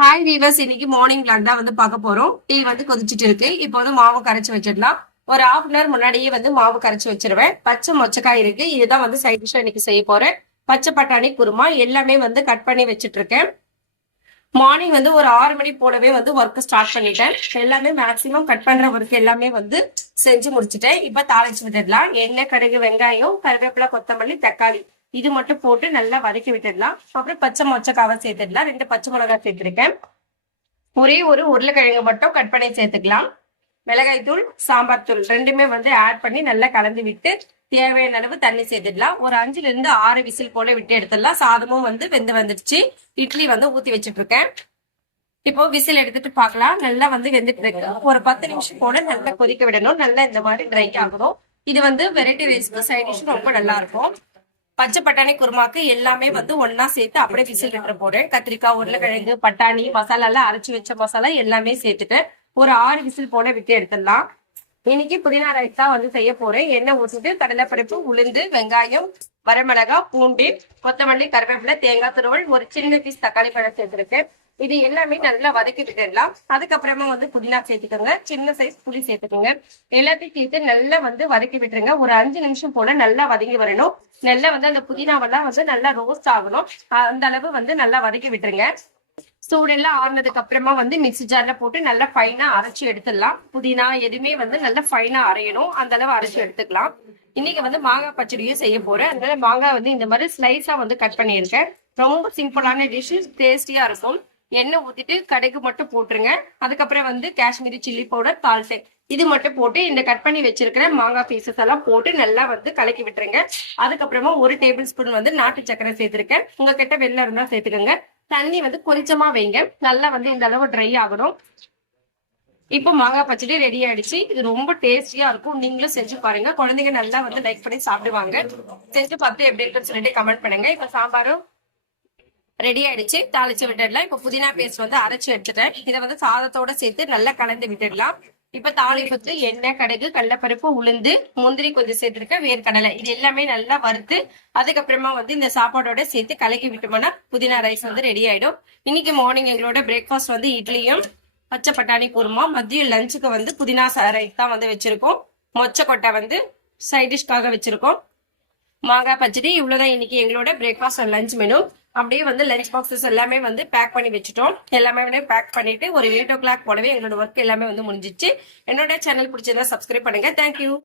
Hi viewers, இன்னைக்கு morning vlog தான் வந்து பார்க்க போறோம். டீ வந்து கொதிச்சுட்டு இருக்கு. இப்போ வந்து மாவு கரைச்சு வச்சிடலாம். ஒரு ஹாஃப் அன் ஹவர் முன்னாடியே வந்து மாவு கரைச்சு வச்சிருவேன். பச்சை மொச்சக்காய் இருக்கு, இதுதான் வந்து சைட் டிஷ்ஷா இன்னைக்கு செய்ய போறேன். பச்சை பட்டாணி குருமா எல்லாமே வந்து கட் பண்ணி வச்சிட்டு இருக்கேன். மார்னிங் வந்து ஒரு 6 மணி போலவே வந்து ஒர்க் ஸ்டார்ட் பண்ணிட்டேன். எல்லாமே மேக்சிமம் கட் பண்ற ஒர்க் எல்லாமே வந்து செஞ்சு முடிச்சுட்டேன். இப்ப தாளிச்சு விட்டுடலாம். எண்ணெய், கடுகு, வெங்காயம், கருவேப்பிலை, கொத்தமல்லி, தக்காளி இது மட்டும் போட்டு நல்லா வதக்கி விட்டுடலாம். அப்புறம் பச்சை மொச்சக்காவை சேர்த்துடலாம். 2 பச்சை மிளகாய் சேர்த்திருக்கேன். ஒரே ஒரு உருளைக்கிழங்கு மட்டும் கட் பண்ணி சேர்த்துக்கலாம். மிளகாய் தூள், சாம்பார் தூள் ரெண்டுமே வந்து ஆட் பண்ணி நல்லா கலந்து விட்டு தேவையான அளவு தண்ணி சேர்த்துடலாம். ஒரு 5ல இருந்து 6 விசில் போல விட்டு எடுத்துடலாம். சாதமும் வந்து வெந்து வந்துடுச்சு. இட்லி வந்து ஊத்தி வச்சுட்டு இருக்கேன். இப்போ விசில் எடுத்துட்டு பார்க்கலாம். நல்லா வந்து வெந்துட்டு இருக்கு. ஒரு 10 நிமிஷம் போல நல்லா கொதிக்க விடணும். நல்லா இந்த மாதிரி ட்ரை ஆகணும். இது வந்து வெரைட்டி ரைஸ்க்கு சைட் டிஷ் ரொம்ப நல்லா இருக்கும். பச்சை பட்டாணி குருமாக்கு எல்லாமே வந்து ஒன்னா சேர்த்து அப்படியே விசில் விட்டுற போறேன். கத்திரிக்காய், உருளைக்கிழங்கு, பட்டாணி மசாலா எல்லாம் அரைச்சு வச்ச மசாலா எல்லாமே சேர்த்துட்டு ஒரு 6 விசில் போல விட்டு எடுத்துடலாம். இன்னைக்கு புதினா ரைஸ் தான் வந்து செய்ய போறேன். எண்ணெய் ஊற்றிட்டு கடலைப்பருப்பு, உளுந்து, வெங்காயம், வரமிளகாய், பூண்டு, கொத்தமல்லி, கருவேப்பிலை, தேங்காய் துருவல், ஒரு சின்ன பீஸ் தக்காளி பழம் சேர்த்துருக்கேன். இது எல்லாமே நல்லா வதக்கி விட்டுடலாம். அதுக்கப்புறமா வந்து புதினா சேர்த்துக்கோங்க, சின்ன சைஸ் புளி சேர்த்துக்கோங்க. எல்லாத்தையும் சேர்த்து நல்லா வந்து வதக்கி விட்டுருங்க. ஒரு 5 நிமிஷம் போல நல்லா வதங்கி வரணும். நல்லா வந்து அந்த புதினாவெல்லாம் வந்து நல்லா ரோஸ்ட் ஆகணும். அந்த அளவு வந்து நல்லா வதக்கி விட்டுருங்க. சூடெல்லாம் ஆறுனதுக்கு அப்புறமா வந்து மிக்ஸி ஜார்ல போட்டு நல்லா ஃபைனா அரைச்சி எடுத்துடலாம். புதினா எதுவுமே வந்து நல்லா ஃபைனா அரையணும். அந்த அளவு அரைச்சி எடுத்துக்கலாம். இன்னைக்கு வந்து மாங்காய் பச்சடியும் செய்ய போறேன். அதனால மாங்காய் வந்து இந்த மாதிரி ஸ்லைஸா வந்து கட் பண்ணியிருக்கேன். ரொம்ப சிம்பிளான டிஷ், டேஸ்டியா இருக்கும். எண்ணெய் ஊத்திட்டு கடுகு மட்டும் போட்டுருங்க. அதுக்கப்புறம் வந்து காஷ்மீரி சில்லி பவுடர், தால்சை இது மட்டும் போட்டு இந்த கட் பண்ணி வச்சிருக்கிற மாங்காய் பீசஸ் எல்லாம் போட்டு நல்லா வந்து கலக்கி விட்டுருங்க. அதுக்கப்புறமா 1 டேபிள் ஸ்பூன் வந்து நாட்டு சக்கரை சேர்த்திருக்கேன். உங்ககிட்ட வெள்ளம் இருந்தா சேர்த்துக்கோங்க. தண்ணி வந்து கொஞ்சமா வைங்க. நல்லா வந்து இந்த அளவு ட்ரை ஆகணும். இப்போ மாங்காய் பச்சடி ரெடி ஆயிடுச்சு. இது ரொம்ப டேஸ்டியா இருக்கும். நீங்களும் செஞ்சு பாருங்க. குழந்தைங்க நல்லா வந்து லைக் பண்ணி சாப்பிடுவாங்க. செஞ்சு பார்த்து எப்படி இருக்குன்னு சொல்லிட்டு கமெண்ட் பண்ணுங்க. இப்ப சாம்பாரும் ரெடி ஆயிடுச்சு. தாளிச்சு விட்டுடலாம். இப்ப புதினா பேஸ்ட் வந்து அரைச்சு எடுத்துட்டேன். இதை வந்து சாதத்தோட சேர்த்து நல்லா கலந்து விட்டுடலாம். இப்ப தாளிப்புக்கு எண்ணெய், கடுகு, கடலைப்பருப்பு, உளுந்து, முந்திரி கொஞ்சம் சேர்த்துருக்கேன், வேர்க்கடலை இது எல்லாமே நல்லா வறுத்து அதுக்கப்புறமா வந்து இந்த சாப்பாடோட சேர்த்து கலக்கி விட்டோம்னா புதினா ரைஸ் வந்து ரெடி ஆயிடும். இன்னைக்கு மார்னிங் எங்களோட பிரேக்ஃபாஸ்ட் வந்து இட்லியும் பச்சை பட்டாணி குருமா. மதியம் லஞ்சுக்கு வந்து புதினா ரைஸ் தான் வந்து வச்சிருக்கோம். மொச்சக்கொட்டை வந்து சைட் டிஷ்காக வச்சிருக்கோம். மாங்காய் பச்சடி இவ்வளவுதான் இன்னைக்கு எங்களோட பிரேக்ஃபாஸ்ட் அண்ட் லஞ்ச் மெனு. அப்படியே வந்து லஞ்ச் பாக்ஸஸ் எல்லாமே வந்து பேக் பண்ணி வச்சுட்டோம். எல்லாமே வந்து பேக் பண்ணிட்டு ஒரு 8 o'clock போலவே எங்களோட ஒர்க் எல்லாமே வந்து முடிஞ்சிச்சு. என்னோட சேனல் பிடிச்சதா சப்ஸ்கிரைப் பண்ணுங்க. தேங்க்யூ.